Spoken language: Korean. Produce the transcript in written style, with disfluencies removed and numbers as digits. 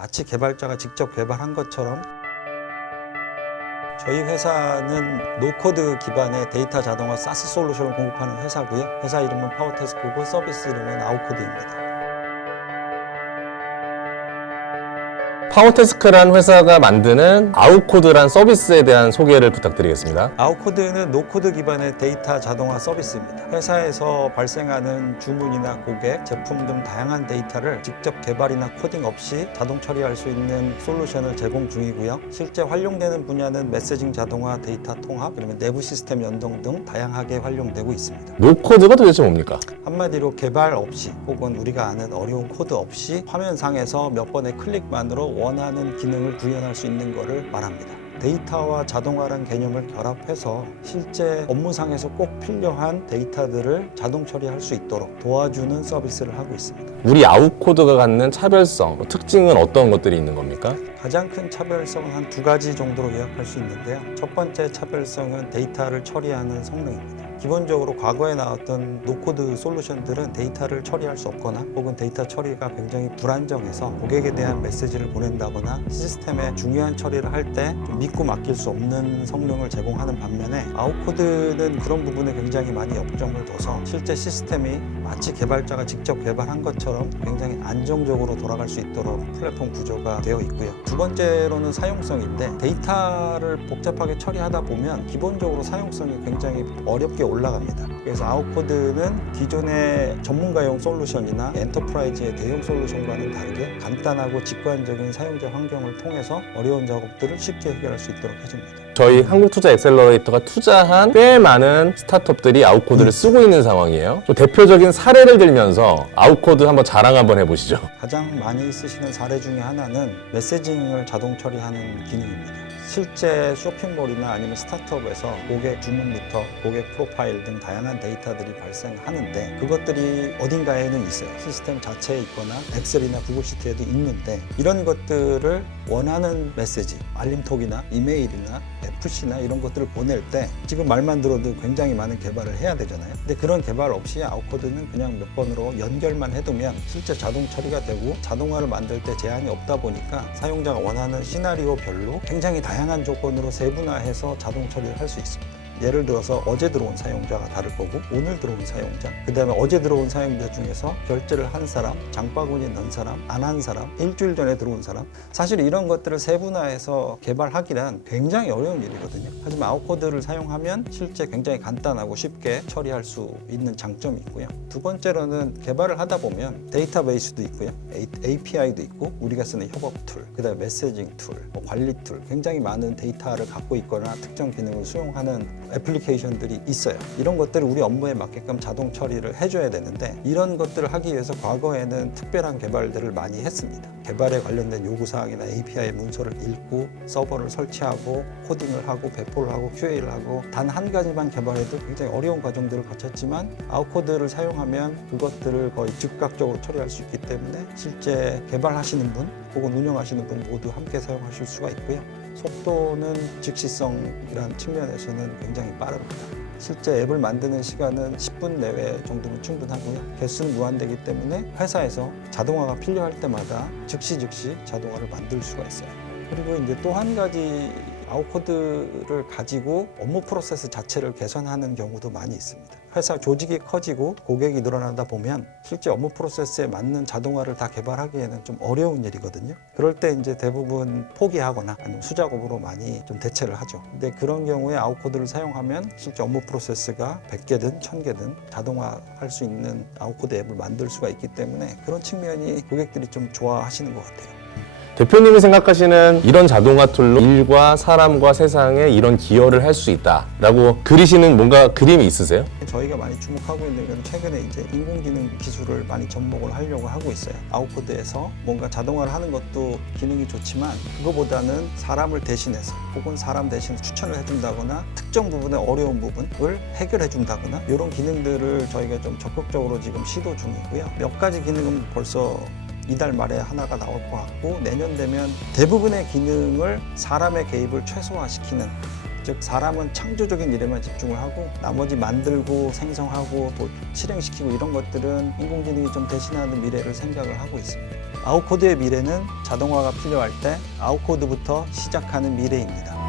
마치 개발자가 직접 개발한 것처럼 저희 회사는 노코드 기반의 데이터 자동화 사스 솔루션을 공급하는 회사고요. 회사 이름은 파워테스크고 서비스 이름은 아웃코드입니다. 파워테스크란 회사가 만드는 아웃코드란 서비스에 대한 소개를 부탁드리겠습니다. 아웃코드는 노코드 기반의 데이터 자동화 서비스입니다. 회사에서 발생하는 주문이나 고객, 제품 등 다양한 데이터를 직접 개발이나 코딩 없이 자동 처리할 수 있는 솔루션을 제공 중이고요. 실제 활용되는 분야는 메시징 자동화, 데이터 통합, 그리고 내부 시스템 연동 등 다양하게 활용되고 있습니다. 노코드가 도대체 뭡니까? 한마디로 개발 없이 혹은 우리가 아는 어려운 코드 없이 화면상에서 몇 번의 클릭만으로 원하는 기능을 구현할 수 있는 것을 말합니다. 데이터와 자동화라는 개념을 결합해서 실제 업무상에서 꼭 필요한 데이터들을 자동 처리할 수 있도록 도와주는 서비스를 하고 있습니다. 우리 아웃코드가 갖는 차별성, 특징은 어떤 것들이 있는 겁니까? 가장 큰 차별성은 한 두 가지 정도로 요약할 수 있는데요. 첫 번째 차별성은 데이터를 처리하는 성능입니다. 기본적으로 과거에 나왔던 노코드 솔루션들은 데이터를 처리할 수 없거나 혹은 데이터 처리가 굉장히 불안정해서 고객에 대한 메시지를 보낸다거나 시스템에 중요한 처리를 할 때 좀 믿고 맡길 수 없는 성능을 제공하는 반면에 아웃코드는 그런 부분에 굉장히 많이 역점을 둬서 실제 시스템이 마치 개발자가 직접 개발한 것처럼 굉장히 안정적으로 돌아갈 수 있도록 플랫폼 구조가 되어 있고요. 두 번째로는 사용성인데 데이터를 복잡하게 처리하다 보면 기본적으로 사용성이 굉장히 어렵게 올라갑니다. 그래서 아웃코드는 기존의 전문가용 솔루션이나 엔터프라이즈의 대형 솔루션과는 다르게 간단하고 직관적인 사용자 환경을 통해서 어려운 작업들을 쉽게 해결할 수 있도록 해줍니다. 저희 한국투자 엑셀러레이터가 투자한 꽤 많은 스타트업들이 아웃코드를 쓰고 있는 상황이에요. 좀 대표적인 사례를 들면서 아웃코드 한번 자랑 한번 해보시죠. 가장 많이 쓰시는 사례 중에 하나는 메시징을 자동 처리하는 기능입니다. 실제 쇼핑몰이나 아니면 스타트업에서 고객 주문부터 고객 프로파일 등 다양한 데이터들이 발생하는데 그것들이 어딘가에는 있어요. 시스템 자체에 있거나 엑셀이나 구글 시트에도 있는데 이런 것들을 원하는 메시지, 알림톡이나 이메일이나 FC나 이런 것들을 보낼 때 지금 말만 들어도 굉장히 많은 개발을 해야 되잖아요. 근데 그런 개발 없이 아웃코드는 그냥 몇 번으로 연결만 해두면 실제 자동 처리가 되고 자동화를 만들 때 제한이 없다 보니까 사용자가 원하는 시나리오별로 굉장히 다양한 조건으로 세분화해서 자동 처리를 할 수 있습니다. 예를 들어서 어제 들어온 사용자가 다를 거고 오늘 들어온 사용자, 그 다음에 어제 들어온 사용자 중에서 결제를 한 사람, 장바구니에 넣은 사람, 안 한 사람, 일주일 전에 들어온 사람, 사실 이런 것들을 세분화해서 개발하기란 굉장히 어려운 일이거든요. 하지만 아웃코드를 사용하면 실제 굉장히 간단하고 쉽게 처리할 수 있는 장점이 있고요. 두 번째로는 개발을 하다 보면 데이터베이스도 있고요, API도 있고 우리가 쓰는 협업 툴, 그 다음에 메시징 툴, 관리 툴, 굉장히 많은 데이터를 갖고 있거나 특정 기능을 수용하는 애플리케이션들이 있어요. 이런 것들을 우리 업무에 맞게끔 자동 처리를 해줘야 되는데 이런 것들을 하기 위해서 과거에는 특별한 개발들을 많이 했습니다. 개발에 관련된 요구사항이나 API 문서를 읽고 서버를 설치하고 코딩을 하고 배포를 하고 QA를 하고 단 한 가지만 개발해도 굉장히 어려운 과정들을 거쳤지만 아웃코드를 사용하면 그것들을 거의 즉각적으로 처리할 수 있기 때문에 실제 개발하시는 분 혹은 운영하시는 분 모두 함께 사용하실 수가 있고요. 속도는 즉시성이라는 측면에서는 굉장히 빠릅니다. 실제 앱을 만드는 시간은 10분 내외 정도면 충분하고요. 개수는 무한되기 때문에 회사에서 자동화가 필요할 때마다 즉시 자동화를 만들 수가 있어요. 그리고 이제 또 한 가지 아웃코드를 가지고 업무 프로세스 자체를 개선하는 경우도 많이 있습니다. 회사 조직이 커지고 고객이 늘어나다 보면 실제 업무 프로세스에 맞는 자동화를 다 개발하기에는 좀 어려운 일이거든요. 그럴 때 이제 대부분 포기하거나 아니면 수작업으로 많이 좀 대체를 하죠. 근데 그런 경우에 아웃코드를 사용하면 실제 업무 프로세스가 100개든 1000개든 자동화할 수 있는 아웃코드 앱을 만들 수가 있기 때문에 그런 측면이 고객들이 좀 좋아하시는 것 같아요. 대표님이 생각하시는 이런 자동화 툴로 일과 사람과 세상에 이런 기여를 할 수 있다라고 그리시는 뭔가 그림이 있으세요? 저희가 많이 주목하고 있는 건 최근에 이제 인공지능 기술을 많이 접목을 하려고 하고 있어요. 아웃코드에서 뭔가 자동화를 하는 것도 기능이 좋지만 그거보다는 사람을 대신해서 혹은 사람 대신 추천을 해준다거나 특정 부분의 어려운 부분을 해결해 준다거나 이런 기능들을 저희가 좀 적극적으로 지금 시도 중이고요. 몇 가지 기능은 벌써 이달 말에 하나가 나올 것 같고 내년 되면 대부분의 기능을 사람의 개입을 최소화시키는, 즉 사람은 창조적인 일에만 집중을 하고 나머지 만들고 생성하고 또 실행시키고 이런 것들은 인공지능이 좀 대신하는 미래를 생각을 하고 있습니다. 아웃코드의 미래는 자동화가 필요할 때 아웃코드부터 시작하는 미래입니다.